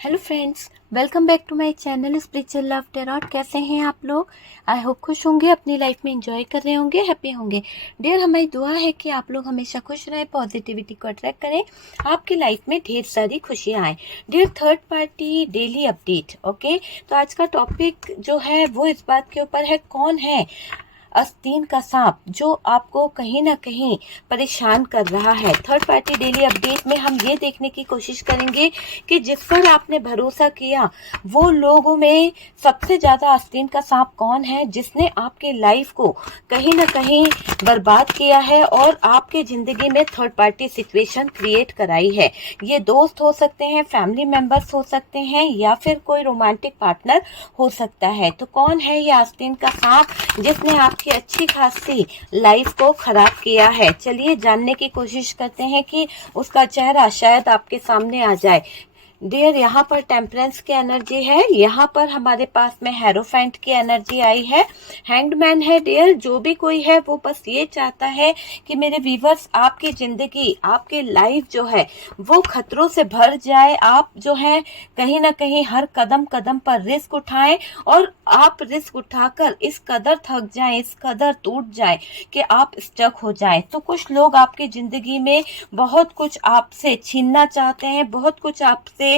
Hello friends, welcome back to my channel spiritual love tarot. कैसे हैं आप लोग? आई होप खुश होंगे, अपनी लाइफ में एंजॉय कर रहे होंगे, हैप्पी होंगे। डियर, हमारी दुआ है कि आप लोग हमेशा खुश रहें, पॉजिटिविटी को अट्रैक्ट करें, आपकी लाइफ में ढेर सारी खुशियां आए। Dear, third party daily update. Okay, तो आज का टॉपिक जो है वो इस बात के ऊपर है, कौन है आस्तीन का सांप जो आपको कहीं ना कहीं परेशान कर रहा है। थर्ड पार्टी डेली अपडेट में हम ये देखने की कोशिश करेंगे कि जिस पर आपने भरोसा किया वो लोगों में सबसे ज्यादा आस्तीन का सांप कौन है, जिसने आपकी लाइफ को कहीं ना कहीं बर्बाद किया है और आपके जिंदगी में थर्ड पार्टी सिचुएशन क्रिएट कराई है। ये दोस्त हो सकते हैं, फैमिली मेंबर्स हो सकते हैं, या फिर कोई रोमांटिक पार्टनर हो सकता है। तो कौन है ये आस्तीन का सांप जिसने आपकी अच्छी खासी लाइफ को खराब किया है? चलिए जानने की कोशिश करते हैं कि उसका चेहरा शायद आपके सामने आ जाए। डियर, यहाँ पर टेम्परेंस की एनर्जी है, यहाँ पर हमारे पास में हेरोफेंट की एनर्जी आई है, हैंग्डमैन है। डियर, जो भी कोई है वो बस ये चाहता है कि मेरे व्यूवर्स, आपकी जिंदगी, आपकी लाइफ जो है वो खतरों से भर जाए। आप जो है कहीं ना कहीं हर कदम कदम पर रिस्क उठाएं और आप रिस्क उठाकर इस कदर थक जाएं, इस कदर टूट जाएं कि आप स्टक हो जाएं। तो कुछ लोग आपकी जिंदगी में बहुत कुछ आपसे छीनना चाहते हैं, बहुत कुछ आपसे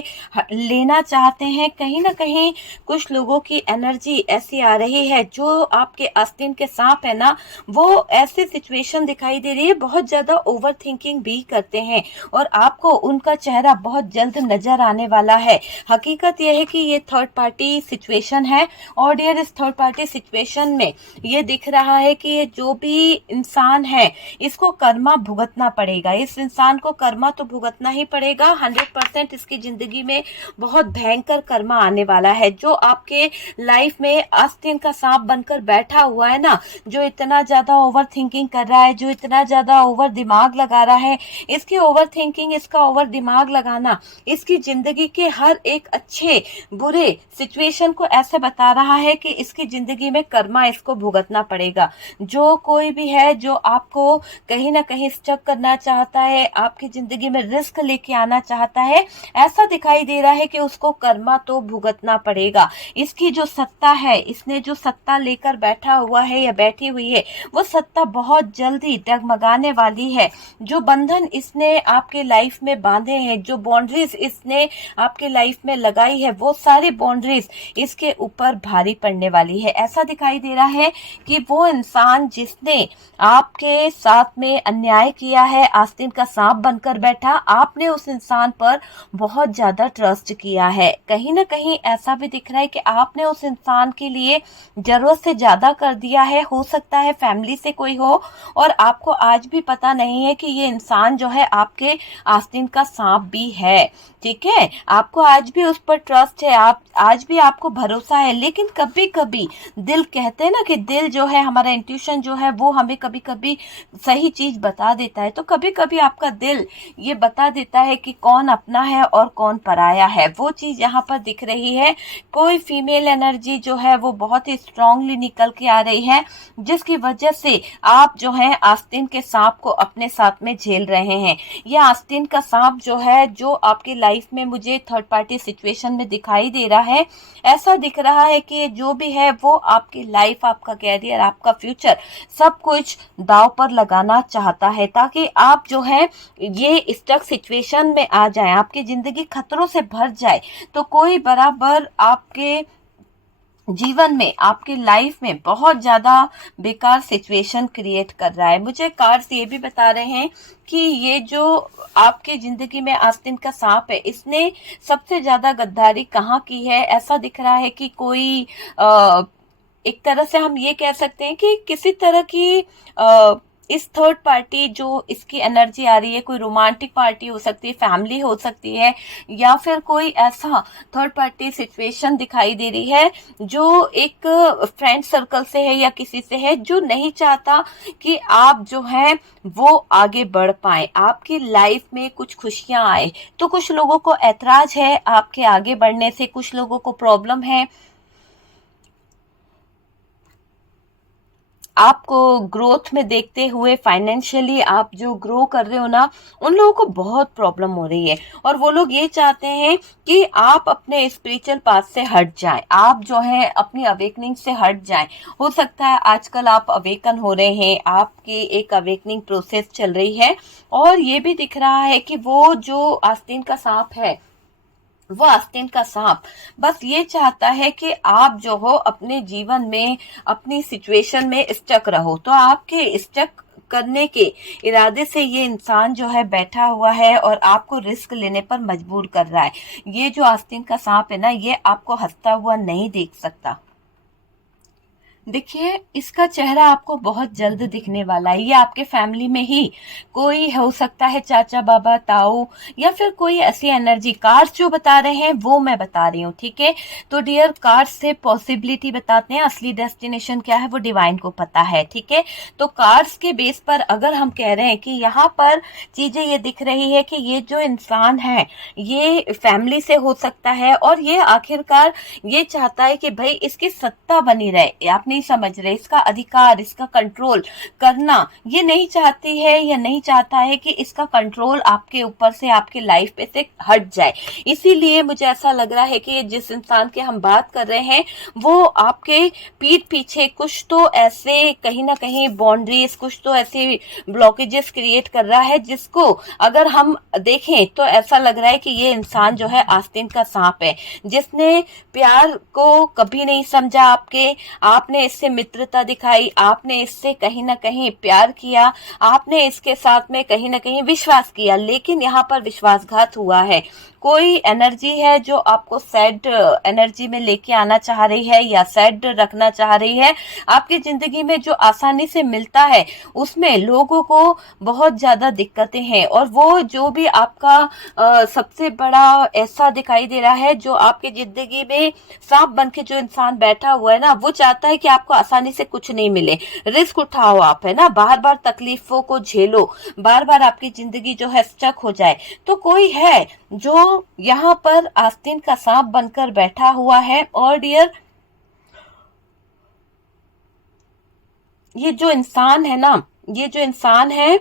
लेना चाहते हैं। कहीं ना कहीं कुछ लोगों की एनर्जी ऐसी आ रही है, जो आपके आस्तीन के सांप है ना, वो ऐसे सिचुएशन दिखाई दे रही है, बहुत ज्यादा ओवर थिंकिंग भी करते हैं और आपको उनका चेहरा बहुत जल्द नजर आने वाला है। हकीकत यह है कि ये थर्ड पार्टी सिचुएशन है और डियर, इस थर्ड पार्टी सिचुएशन में ये दिख रहा है कि ये जो भी इंसान है इसको कर्मा भुगतना पड़ेगा। इस इंसान को कर्मा तो भुगतना ही पड़ेगा। 100% इसकी जिंदगी में बहुत भयंकर कर्मा आने वाला है। जो आपके लाइफ में आस्तीन का सांप बनकर बैठा हुआ है ना, जो इतना ज्यादा ओवर थिंकिंग कर रहा है, जो इतना ज्यादा ओवर दिमाग लगा रहा है, इसकी ओवर थिंकिंग, इसका ओवर दिमाग लगाना इसकी जिंदगी के हर एक अच्छे बुरे सिचुएशन को ऐसे बता रहा है कि इसकी जिंदगी में कर्मा इसको भुगतना पड़ेगा। जो कोई भी है जो आपको कहीं ना कहीं स्टक करना चाहता है, आपकी जिंदगी में रिस्क लेके आना चाहता है, ऐसा दिखाई दे रहा है कि उसको कर्मा तो भुगतना पड़ेगा। इसकी जो सत्ता है, इसने जो सत्ता लेकर बैठा हुआ है या बैठी हुई है, वो सत्ता बहुत जल्दी डगमगाने वाली है। जो बंधन इसने आपके लाइफ में बांधे हैं, जो बाउंड्रीज इसने आपके लाइफ में लगाई है, वो सारी बाउंड्रीज इसके ऊपर भारी पड़ने वाली है। ऐसा दिखाई दे रहा है कि वो इंसान जिसने आपके साथ में अन्याय किया है, आस्तीन का सांप बनकर बैठा, आपने उस इंसान पर बहुत ज्यादा ट्रस्ट किया है। कहीं ना कहीं ऐसा भी दिख रहा है कि आपने उस इंसान के लिए जरूरत से ज्यादा कर दिया है। हो सकता है फैमिली से कोई हो और आपको आज भी पता नहीं है कि ये इंसान जो है आपके आस्तीन का सांप भी है। ठीक है, आपको आज भी उस पर ट्रस्ट है, आप आज भी आपको भरोसा है, लेकिन कभी कभी दिल, कहते हैं ना कि दिल जो है, हमारा इंट्यूशन जो है, वो हमें कभी कभी सही चीज बता देता है। तो कभी कभी आपका दिल ये बता देता है कि कौन अपना है और कौन पराया है। वो चीज यहाँ पर दिख रही है। कोई फीमेल एनर्जी जो है वो बहुत ही स्ट्रांगली निकल के आ रही है, जिसकी वजह से आप जो है आस्तीन के सांप को अपने साथ में झेल रहे हैं। यह आस्तीन का सांप जो है, जो आपकी लाइफ में मुझे थर्ड पार्टी सिचुएशन में दिखाई दे रहा है, ऐसा दिख रहा है कि जो भी है वो आपकी लाइफ, आपका कैरियर, आपका फ्यूचर, सब कुछ दांव पर लगाना चाहता है, ताकि आप जो है ये स्टक सिचुएशन में आ जाए, आपकी जिंदगी खतरों से भर जाए। तो कोई बराबर आपके जीवन में, आपकी लाइफ में बहुत ज्यादा बेकार सिचुएशन क्रिएट कर रहा है। मुझे कार्ड्स ये भी बता रहे हैं कि ये जो आपकी जिंदगी में आस्तीन का सांप है, इसने सबसे ज्यादा गद्दारी कहाँ की है? ऐसा दिख रहा है कि कोई एक तरह से हम ये कह सकते हैं कि किसी तरह की इस थर्ड पार्टी जो इसकी एनर्जी आ रही है, कोई रोमांटिक पार्टी हो सकती है, फैमिली हो सकती है, या फिर कोई ऐसा थर्ड पार्टी सिचुएशन दिखाई दे रही है जो एक फ्रेंड सर्कल से है या किसी से है, जो नहीं चाहता कि आप जो है वो आगे बढ़ पाए, आपकी लाइफ में कुछ खुशियां आए। तो कुछ लोगों को ऐतराज है आपके आगे बढ़ने से, कुछ लोगों को प्रॉब्लम है आपको ग्रोथ में देखते हुए, फाइनेंशियली आप जो ग्रो कर रहे हो ना, उन लोगों को बहुत प्रॉब्लम हो रही है। और वो लोग ये चाहते हैं कि आप अपने स्पिरिचुअल पाथ से हट जाएं, आप जो है अपनी अवेकनिंग से हट जाएं। हो सकता है आजकल आप अवेकन हो रहे हैं, आपकी एक अवेकनिंग प्रोसेस चल रही है, और ये भी दिख रहा है कि वो जो आस्तीन का सांप है, वो आस्तीन का सांप बस ये चाहता है कि आप जो हो अपने जीवन में, अपनी सिचुएशन में स्टक रहो। तो आपके स्टक करने के इरादे से ये इंसान जो है बैठा हुआ है और आपको रिस्क लेने पर मजबूर कर रहा है। ये जो आस्तीन का सांप है ना, ये आपको हंसता हुआ नहीं देख सकता। देखिए, इसका चेहरा आपको बहुत जल्द दिखने वाला है। ये आपके फैमिली में ही कोई हो सकता है, चाचा, बाबा, ताऊ, या फिर कोई ऐसी एनर्जी। कार्ड्स जो बता रहे हैं वो मैं बता रही हूँ, ठीक है। तो डियर, कार्ड्स से पॉसिबिलिटी बताते हैं, असली डेस्टिनेशन क्या है वो डिवाइन को पता है, ठीक है। तो कार्ड्स के बेस पर अगर हम कह रहे हैं कि यहाँ पर चीजें ये दिख रही है कि ये जो इंसान है ये फैमिली से हो सकता है, और ये आखिरकार ये चाहता है कि भाई इसकी सत्ता बनी रहे। आप नहीं समझ रहे, इसका अधिकार, इसका कंट्रोल करना ये नहीं चाहती है, या नहीं चाहता है कि इसका कंट्रोल आपके ऊपर से, आपके लाइफ पे से हट जाए। इसीलिए मुझे ऐसा लग रहा है कि जिस इंसान की हम बात कर रहे हैं वो आपके पीठ पीछे कुछ तो ऐसे कहीं ना कहीं बाउंड्रीज, कुछ तो ऐसे ब्लॉकेजेस क्रिएट कर रहा है, जिसको अगर हम देखें तो ऐसा लग रहा है कि ये इंसान जो है आस्तीन का सांप है, जिसने प्यार को कभी नहीं समझा। आपने इससे मित्रता दिखाई, आपने इससे कहीं ना कहीं प्यार किया, आपने इसके साथ में कहीं ना कहीं विश्वास किया, लेकिन यहाँ पर विश्वासघात हुआ है। कोई एनर्जी है जो आपको सैड एनर्जी में लेके आना चाह रही है या सैड रखना चाह रही है। आपकी जिंदगी में जो आसानी से मिलता है उसमें लोगों को बहुत ज्यादा दिक्कतें हैं, और वो जो भी आपका सबसे बड़ा ऐसा दिखाई दे रहा है, जो आपकी जिंदगी में सांप बन के जो इंसान बैठा हुआ है ना, वो चाहता है कि आपको आसानी से कुछ नहीं मिले। रिस्क उठाओ आप, है ना, बार बार तकलीफों को झेलो, बार बार आपकी जिंदगी जो है स्टक हो जाए। तो कोई है जो यहाँ पर आस्तीन का सांप बनकर बैठा हुआ है। और डियर, ये जो इंसान है ना, ये जो इंसान है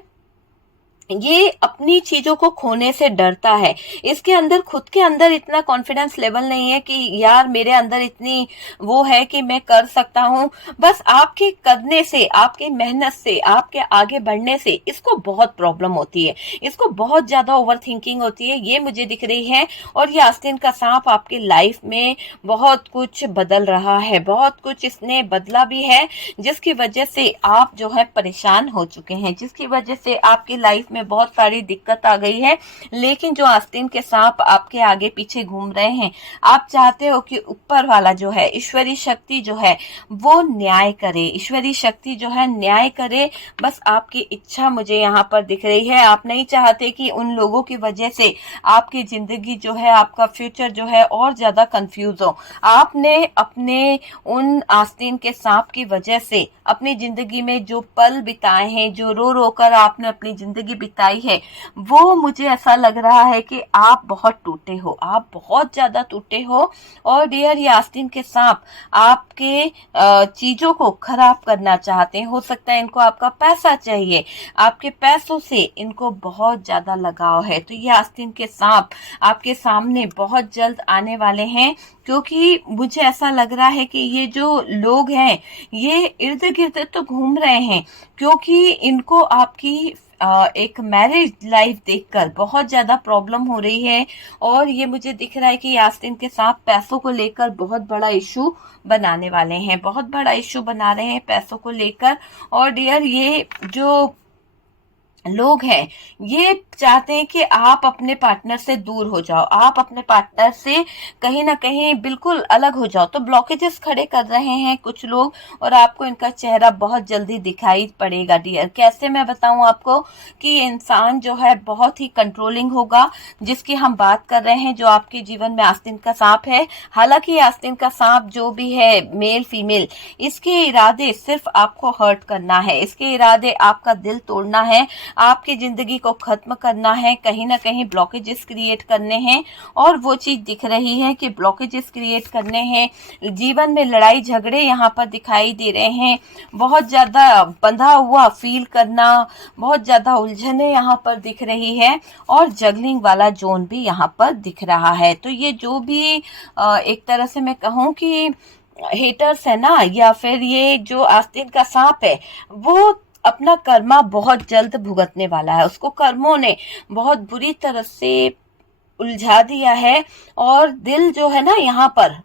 ये अपनी चीजों को खोने से डरता है। इसके अंदर, खुद के अंदर इतना कॉन्फिडेंस लेवल नहीं है कि यार मेरे अंदर इतनी वो है कि मैं कर सकता हूँ। बस आपके करने से, आपकी मेहनत से, आपके आगे बढ़ने से इसको बहुत प्रॉब्लम होती है, इसको बहुत ज्यादा ओवर थिंकिंग होती है, ये मुझे दिख रही है। और ये आस्तीन का सांप आपकी लाइफ में बहुत कुछ बदल रहा है, बहुत कुछ इसने बदला भी है, जिसकी वजह से आप जो है परेशान हो चुके हैं, जिसकी वजह से आपकी लाइफ में बहुत सारी दिक्कत आ गई है। लेकिन जो आस्तीन के सांप आपके आगे पीछे घूम रहे हैं, आप चाहते हो कि ऊपर वाला जो है, ईश्वरी शक्ति जो है वो न्याय करे, ईश्वरी शक्ति जो है न्याय करे। बस आपकी इच्छा मुझे यहाँ पर दिख रही है। आप नहीं चाहते कि उन लोगों की वजह से आपकी जिंदगी जो है, आपका फ्यूचर जो है और ज्यादा कंफ्यूज हो। आपने अपने उन आस्तीन के सांप की वजह से अपनी जिंदगी में जो पल बिताए हैं, जो रो रो कर आपने अपनी जिंदगी बिताई है, वो मुझे ऐसा लग रहा है कि आप बहुत टूटे हो, आप बहुत ज्यादा टूटे हो। और डियर, ये आस्तीन के सांप आपके चीजों को खराब करना चाहते हैं। हो सकता है इनको आपका पैसा चाहिए, आपके पैसों से इनको बहुत ज्यादा लगाव है। तो ये आस्तीन के सांप आपके सामने बहुत जल्द आने वाले हैं, क्योंकि मुझे ऐसा लग रहा है कि ये जो लोग हैं ये इर्द गिर्द तो घूम रहे हैं, क्योंकि इनको आपकी एक मैरिज लाइफ देखकर बहुत ज्यादा प्रॉब्लम हो रही है। और ये मुझे दिख रहा है कि आस्तीन के सांप पैसों को लेकर बहुत बड़ा इशू बनाने वाले हैं, बहुत बड़ा इशू बना रहे हैं पैसों को लेकर। और डियर, ये जो लोग हैं ये चाहते हैं कि आप अपने पार्टनर से दूर हो जाओ, आप अपने पार्टनर से कहीं ना कहीं बिल्कुल अलग हो जाओ। तो ब्लॉकेजेस खड़े कर रहे हैं कुछ लोग, और आपको इनका चेहरा बहुत जल्दी दिखाई पड़ेगा। डियर, कैसे मैं बताऊं आपको कि इंसान जो है बहुत ही कंट्रोलिंग होगा, जिसकी हम बात कर रहे हैं, जो आपके जीवन में आस्तीन का सांप है। हालांकि आस्तीन का सांप जो भी है, मेल फीमेल, इसके इरादे सिर्फ आपको हर्ट करना है, इसके इरादे आपका दिल तोड़ना है, आपकी जिंदगी को खत्म करना है, कहीं ना कहीं ब्लॉकेजेस क्रिएट करने हैं। और वो चीज दिख रही है कि ब्लॉकेजेस क्रिएट करने हैं, जीवन में लड़ाई झगड़े यहाँ पर दिखाई दे रहे हैं, बहुत ज्यादा बंधा हुआ फील करना, बहुत ज्यादा उलझने यहाँ पर दिख रही है, और जगलिंग वाला जोन भी यहाँ पर दिख रहा है। तो ये जो भी एक तरह से मैं कहूँ कि हेटर्स है ना, या फिर ये जो आस्तीन का सांप है, वो अपना कर्मा बहुत जल्द भुगतने वाला है। उसको कर्मों ने बहुत बुरी तरह से उलझा दिया है, और दिल जो है ना, यहाँ पर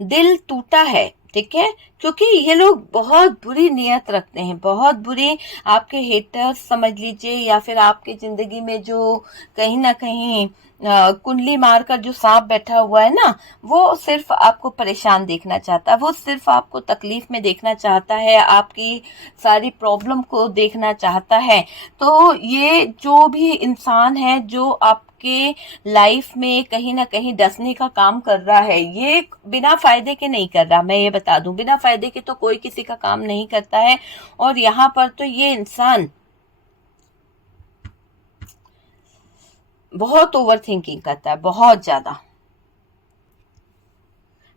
दिल टूटा है, ठीक है, क्योंकि ये लोग बहुत बुरी नियत रखते हैं, बहुत बुरी। आपके हेटर्स समझ लीजिए, या फिर आपके जिंदगी में जो कहीं ना कहीं कुंडली मारकर जो सांप बैठा हुआ है ना, वो सिर्फ आपको परेशान देखना चाहता है, वो सिर्फ आपको तकलीफ में देखना चाहता है, आपकी सारी प्रॉब्लम को देखना चाहता है। तो ये जो भी इंसान है जो आपके लाइफ में कहीं ना कहीं डसने का काम कर रहा है, ये बिना फायदे के नहीं कर रहा। मैं ये बता दूं, बिना फायदे के तो कोई किसी का काम नहीं करता है। और यहाँ पर तो ये इंसान बहुत ओवर थिंकिंग करता है, बहुत ज्यादा।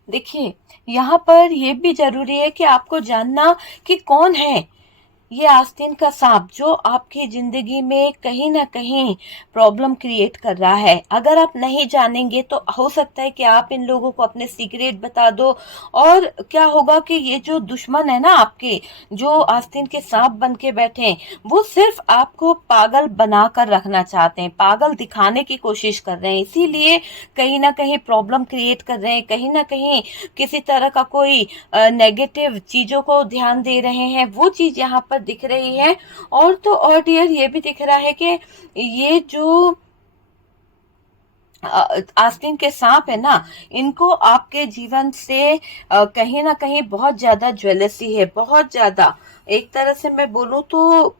देखिए, यहाँ पर यह भी जरूरी है कि आपको जानना कि कौन है ये आस्तीन का सांप जो आपकी जिंदगी में कहीं ना कहीं प्रॉब्लम क्रिएट कर रहा है। अगर आप नहीं जानेंगे तो हो सकता है कि आप इन लोगों को अपने सीक्रेट बता दो, और क्या होगा कि ये जो दुश्मन है ना आपके, जो आस्तीन के सांप बन के बैठे हैं, वो सिर्फ आपको पागल बनाकर रखना चाहते हैं, पागल दिखाने की कोशिश कर रहे हैं, इसीलिए कहीं ना कहीं प्रॉब्लम क्रिएट कर रहे हैं, कहीं ना कहीं किसी तरह का कोई नेगेटिव चीजों को ध्यान दे रहे हैं। वो चीज यहाँ पर दिख रही है। और तो और डियर, ये भी दिख रहा है कि ये जो आस्तीन के सांप है ना, इनको आपके जीवन से कहीं ना कहीं बहुत ज्यादा ज्वेलसी है, बहुत ज्यादा। एक तरह से मैं बोलूं तो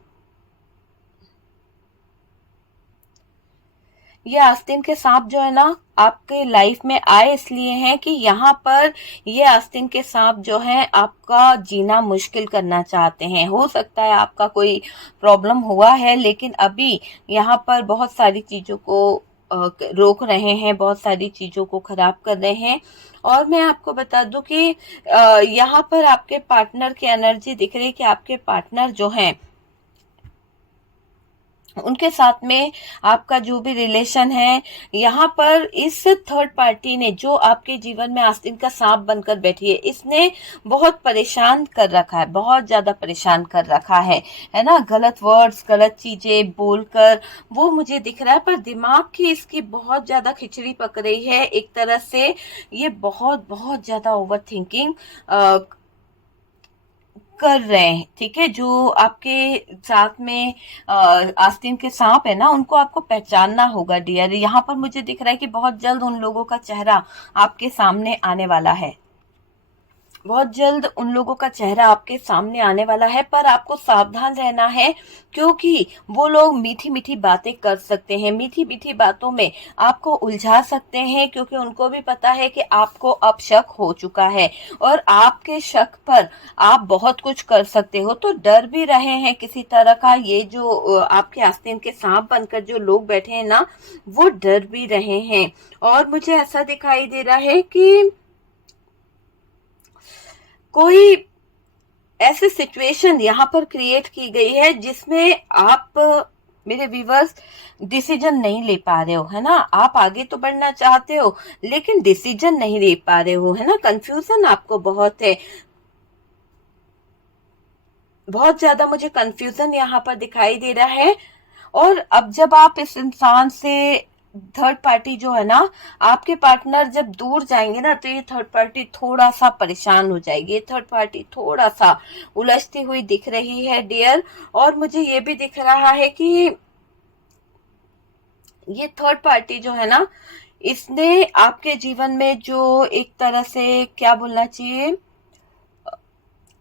ये आस्तीन के सांप जो है ना, आपके लाइफ में आए इसलिए हैं कि यहाँ पर ये आस्तीन के सांप जो हैं आपका जीना मुश्किल करना चाहते हैं। हो सकता है आपका कोई प्रॉब्लम हुआ है, लेकिन अभी यहाँ पर बहुत सारी चीजों को रोक रहे हैं, बहुत सारी चीजों को खराब कर रहे हैं। और मैं आपको बता दूं कि यहाँ पर आपके पार्टनर की एनर्जी दिख रही है कि आपके पार्टनर जो हैं, उनके साथ में आपका जो भी रिलेशन है, यहाँ पर इस थर्ड पार्टी ने जो आपके जीवन में आस्तीन का सांप बनकर बैठी है, इसने बहुत परेशान कर रखा है, बहुत ज्यादा परेशान कर रखा है ना, गलत वर्ड्स, गलत चीजें बोलकर। वो मुझे दिख रहा है, पर दिमाग की इसकी बहुत ज्यादा खिचड़ी पक रही है एक तरह से। ये बहुत बहुत ज्यादा ओवर थिंकिंग कर रहे हैं, ठीक है। जो आपके साथ में आस्तीन के सांप है ना, उनको आपको पहचानना होगा डियर। यहाँ पर मुझे दिख रहा है कि बहुत जल्द उन लोगों का चेहरा आपके सामने आने वाला है, बहुत जल्द उन लोगों का चेहरा आपके सामने आने वाला है। पर आपको सावधान रहना है, क्योंकि वो लोग मीठी मीठी बातें कर सकते हैं, मीठी मीठी बातों में आपको उलझा सकते हैं, क्योंकि उनको भी पता है कि आपको अब शक हो चुका है, और आपके शक पर आप बहुत कुछ कर सकते हो। तो डर भी रहे हैं किसी तरह का। ये जो आपके आस्तीन के सांप बनकर जो लोग बैठे हैं ना, वो डर भी रहे हैं। और मुझे ऐसा दिखाई दे रहा है कि कोई ऐसी सिचुएशन यहाँ पर क्रिएट की गई है जिसमें आप मेरे व्यूवर्स डिसीजन नहीं ले पा रहे हो, है ना। आप आगे तो बढ़ना चाहते हो, लेकिन डिसीजन नहीं ले पा रहे हो, है ना। कंफ्यूजन आपको बहुत है, बहुत ज्यादा मुझे कंफ्यूजन यहाँ पर दिखाई दे रहा है। और अब जब आप इस इंसान से, थर्ड पार्टी जो है ना, आपके पार्टनर जब दूर जाएंगे ना, तो ये थर्ड पार्टी थोड़ा सा परेशान हो जाएगी, ये थर्ड पार्टी थोड़ा सा उलझती हुई दिख रही है डियर। और मुझे ये भी दिख रहा है कि ये थर्ड पार्टी जो है ना, इसने आपके जीवन में जो एक तरह से क्या बोलना चाहिए,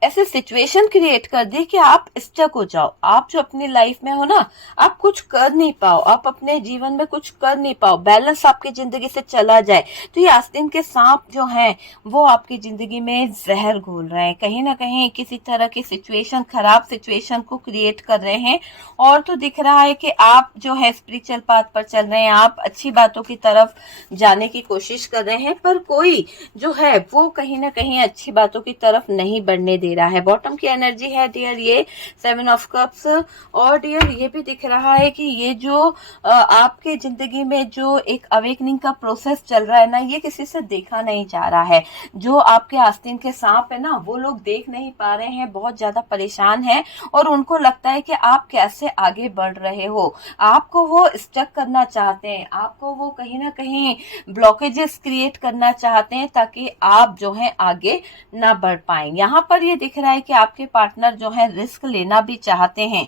ऐसे सिचुएशन क्रिएट कर दी कि आप स्टक हो जाओ। आप जो अपनी लाइफ में हो ना, आप कुछ कर नहीं पाओ, आप अपने जीवन में कुछ कर नहीं पाओ, बैलेंस आपकी जिंदगी से चला जाए। तो ये आस्तीन के सांप जो हैं वो आपकी जिंदगी में जहर घोल रहे हैं, कहीं ना कहीं किसी तरह की सिचुएशन, खराब सिचुएशन को क्रिएट कर रहे हैं। और तो दिख रहा है कि आप जो है स्पिरिचुअल पाथ पर चल रहे हैं, आप अच्छी बातों की तरफ जाने की कोशिश कर रहे हैं, पर कोई जो है वो कहीं ना कहीं अच्छी बातों की तरफ नहीं बढ़ने दे रहा है। बॉटम की एनर्जी है डियर ये 7 ऑफ कप्स। और डियर ये भी दिख रहा है कि ये जो आपके जिंदगी में जो एक अवेकनिंग का प्रोसेस चल रहा है ना, ये किसी से देखा नहीं जा रहा है। जो आपके आस्तीन के सांप है ना, वो लोग देख नहीं पा रहे हैं, बहुत ज्यादा परेशान है और उनको लगता है कि आप कैसे आगे बढ़ रहे हो। आपको वो स्टक करना चाहते हैं, आपको वो कहीं ना कहीं ब्लॉकेजेस क्रिएट करना चाहते हैं ताकि आप जो है आगे ना बढ़ पाए। यहाँ पर ये दिख रहा है कि आपके पार्टनर जो है रिस्क लेना भी चाहते हैं।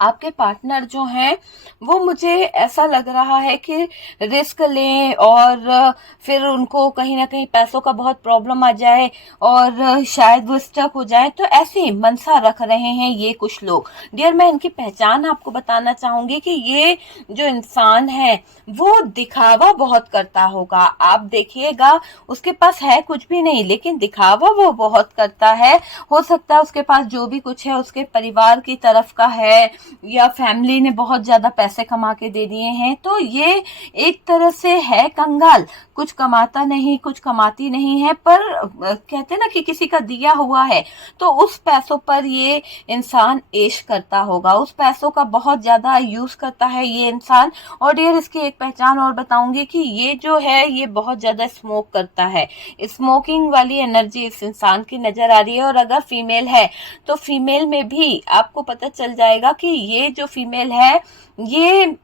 आपके पार्टनर जो हैं वो, मुझे ऐसा लग रहा है कि रिस्क लें और फिर उनको कहीं ना कहीं पैसों का बहुत प्रॉब्लम आ जाए और शायद वो स्टक हो जाए, तो ऐसे ही मनसा रख रहे हैं ये कुछ लोग। डियर मैं इनकी पहचान आपको बताना चाहूंगी कि ये जो इंसान है वो दिखावा बहुत करता होगा। आप देखिएगा उसके पास है कुछ भी नहीं, लेकिन दिखावा वो बहुत करता है। हो सकता है उसके पास जो भी कुछ है उसके परिवार की तरफ का है या फैमिली ने बहुत ज्यादा पैसे कमा के दे दिए हैं। तो ये एक तरह से है कंगाल, कुछ कमाता नहीं, कुछ कमाती नहीं है, पर कहते ना कि किसी का दिया हुआ है, तो उस पैसों पर ये इंसान ऐश करता होगा, उस पैसों का बहुत ज्यादा यूज करता है ये इंसान। और डियर इसकी एक पहचान और बताऊंगी कि ये जो है ये बहुत ज्यादा स्मोक करता है। स्मोकिंग वाली एनर्जी इस इंसान की नजर आ रही है। और अगर फीमेल है तो फीमेल में भी आपको पता चल जाएगा कि ये जो फीमेल है ये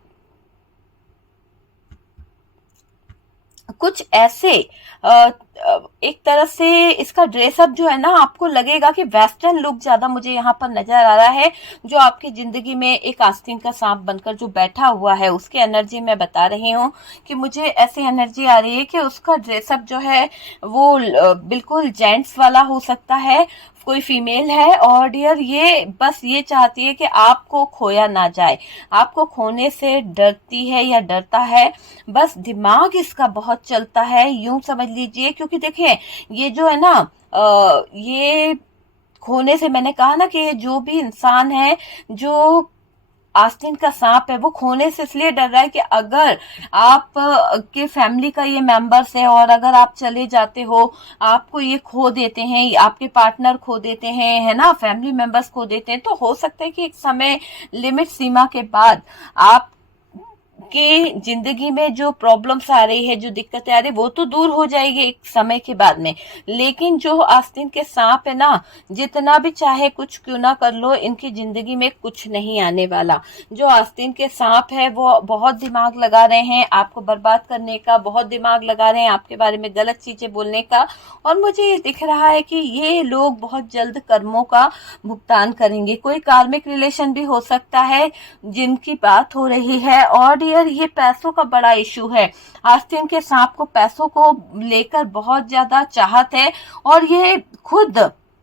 कुछ ऐसे एक तरह से इसका ड्रेसअप जो है ना, आपको लगेगा कि वेस्टर्न लुक ज्यादा मुझे यहाँ पर नजर आ रहा है। जो आपकी जिंदगी में एक आस्तीन का सांप बनकर जो बैठा हुआ है उसकी एनर्जी मैं बता रही हूँ कि मुझे ऐसी एनर्जी आ रही है कि उसका ड्रेसअप जो है वो बिल्कुल जेंट्स वाला हो सकता है, कोई फीमेल है। और डियर ये बस ये चाहती है कि आपको खोया ना जाए, आपको खोने से डरती है या डरता है। बस दिमाग इसका बहुत चलता है यूं समझ लीजिए, क्योंकि देखिए ये जो है ना ये खोने से, मैंने कहा ना कि ये जो भी इंसान है जो आस्तीन का सांप है वो खोने से इसलिए डर रहा है कि अगर आप के फैमिली का ये मेंबर्स है और अगर आप चले जाते हो, आपको ये खो देते हैं, आपके पार्टनर खो देते हैं, है ना, फैमिली मेंबर्स खो देते हैं, तो हो सकता है कि एक समय लिमिट सीमा के बाद आप कि जिंदगी में जो प्रॉब्लम्स आ रही है, जो दिक्कतें आ रही है, वो तो दूर हो जाएगी एक समय के बाद में। लेकिन जो आस्तीन के सांप है ना, जितना भी चाहे कुछ क्यों ना कर लो, इनकी जिंदगी में कुछ नहीं आने वाला। जो आस्तीन के सांप है वो बहुत दिमाग लगा रहे हैं आपको बर्बाद करने का, बहुत दिमाग लगा रहे हैं आपके बारे में गलत चीजें बोलने का। और मुझे ये दिख रहा है कि ये लोग बहुत जल्द कर्मों का भुगतान करेंगे। कोई कार्मिक रिलेशन भी हो सकता है जिनकी बात हो रही है। और डियर ये पैसों का बड़ा इशू है। आस्तीन के सांप को पैसों को लेकर बहुत ज्यादा चाहत है और ये खुद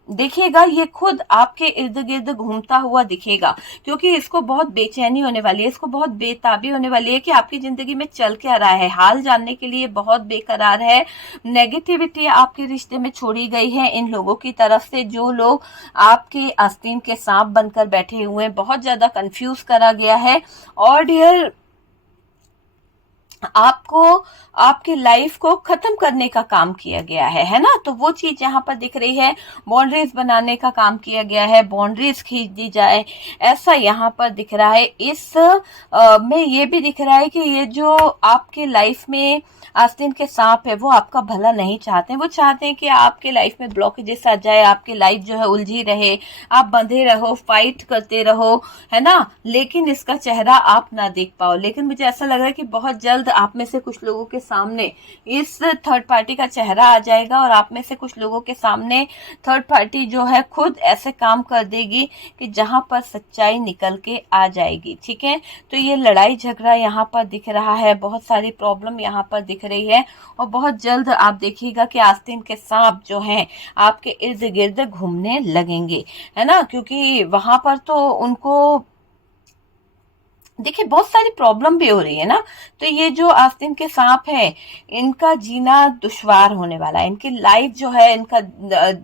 देखिएगा, ये खुद आपके इर्द गिर्द घूमता हुआ दिखेगा, क्योंकि इसको बहुत बेचैनी होने वाली है, इसको बहुत बेताबी होने वाली है कि आपकी जिंदगी में चल क्या रहा है। हाल जानने के लिए बहुत बेकरार है। नेगेटिविटी आपके रिश्ते में छोड़ी गई है इन लोगों की तरफ से, जो लोग आपके आस्तीन के सांप बनकर बैठे हुए हैं। बहुत ज्यादा कंफ्यूज करा गया है। और डियर आपको आपकी लाइफ को खत्म करने का काम किया गया है ना, तो वो चीज यहाँ पर दिख रही है। बाउंड्रीज बनाने का काम किया गया है, बाउंड्रीज खींच दी जाए, ऐसा यहाँ पर दिख रहा है। इस में ये भी दिख रहा है कि ये जो आपके लाइफ में आस्तीन के सांप है वो आपका भला नहीं चाहते हैं। वो चाहते हैं कि आपके लाइफ में ब्लॉकेजेस आ जाए, आपकी लाइफ जो है उलझी रहे, आप बंधे रहो, फाइट करते रहो, है ना, लेकिन इसका चेहरा आप ना देख पाओ। लेकिन मुझे ऐसा लग रहा है कि बहुत जल्द आप में से कुछ लोगों के सामने इस थर्ड पार्टी का चेहरा आ जाएगा और आप में से कुछ लोगों के सामने थर्ड पार्टी जो है खुद ऐसे काम कर देगी कि जहां पर सच्चाई निकल के आ जाएगी। ठीक है, तो ये लड़ाई झगड़ा यहाँ पर दिख रहा है, बहुत सारी प्रॉब्लम यहाँ पर दिख रही है और बहुत जल्द आप देखिएगा कि आस्तीन के सांप जो हैं आपके इर्द गिर्द घूमने लगेंगे, है ना, क्योंकि वहां पर तो उनको देखिए बहुत सारी प्रॉब्लम भी हो रही है ना। तो ये जो आस्तीन के सांप है इनका जीना दुश्वार होने वाला है, इनकी लाइफ जो है, इनका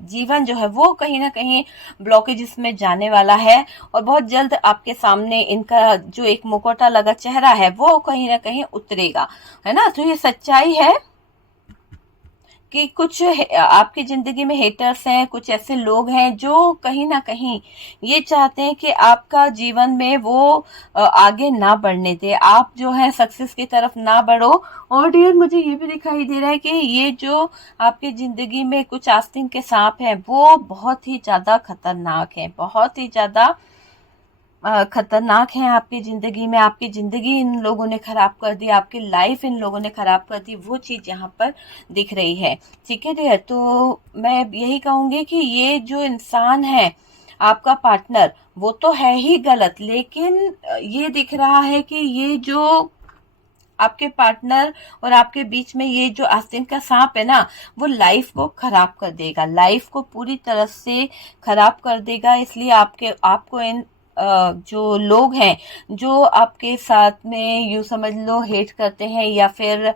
जीवन जो है वो कहीं ना कहीं ब्लॉकेजेस में जाने वाला है और बहुत जल्द आपके सामने इनका जो एक मुखौटा लगा चेहरा है वो कहीं ना कहीं उतरेगा, है ना। तो ये सच्चाई है कि कुछ आपकी जिंदगी में हेटर्स हैं, कुछ ऐसे लोग हैं जो कहीं ना कहीं ये चाहते हैं कि आपका जीवन में वो आगे ना बढ़ने दे, आप जो है सक्सेस की तरफ ना बढ़ो। और डियर मुझे ये भी दिखाई दे रहा है कि ये जो आपकी जिंदगी में कुछ आस्तीन के सांप हैं वो बहुत ही ज्यादा खतरनाक है, बहुत ही ज्यादा खतरनाक है आपकी जिंदगी में। आपकी जिंदगी इन लोगों ने खराब कर दी, आपकी लाइफ इन लोगों ने खराब कर दी, वो चीज यहाँ पर दिख रही है। ठीक है डियर, तो मैं यही कहूंगी कि ये जो इंसान है आपका पार्टनर वो तो है ही गलत, लेकिन ये दिख रहा है कि ये जो आपके पार्टनर और आपके बीच में ये जो आस्तीन का सांप है ना वो लाइफ को खराब कर देगा, लाइफ को पूरी तरह से खराब कर देगा। इसलिए आपको इन जो लोग हैं जो आपके साथ में यूं समझ लो हेट करते हैं या फिर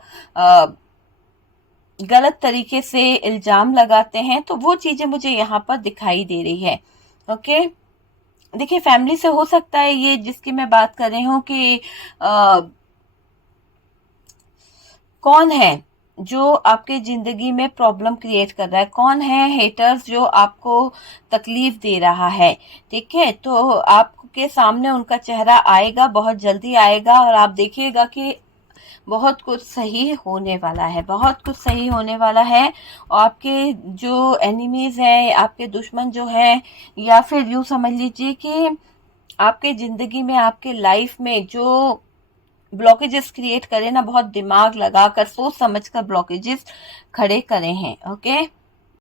गलत तरीके से इल्जाम लगाते हैं, तो वो चीजें मुझे यहाँ पर दिखाई दे रही है। ओके, देखिए फैमिली से हो सकता है ये जिसकी मैं बात कर रही हूँ कि कौन है जो आपके जिंदगी में प्रॉब्लम क्रिएट कर रहा है, कौन है हेटर्स जो आपको तकलीफ दे रहा है। ठीक है, तो आपके सामने उनका चेहरा आएगा, बहुत जल्दी आएगा और आप देखिएगा कि बहुत कुछ सही होने वाला है, बहुत कुछ सही होने वाला है। और आपके जो एनिमीज हैं, आपके दुश्मन जो हैं, या फिर यूं समझ लीजिए कि आपके जिंदगी में, आपके लाइफ में जो ब्लॉकेजेस क्रिएट करे ना, बहुत दिमाग लगाकर सोच समझकर ब्लॉकेजेस खड़े करे हैं। ओके,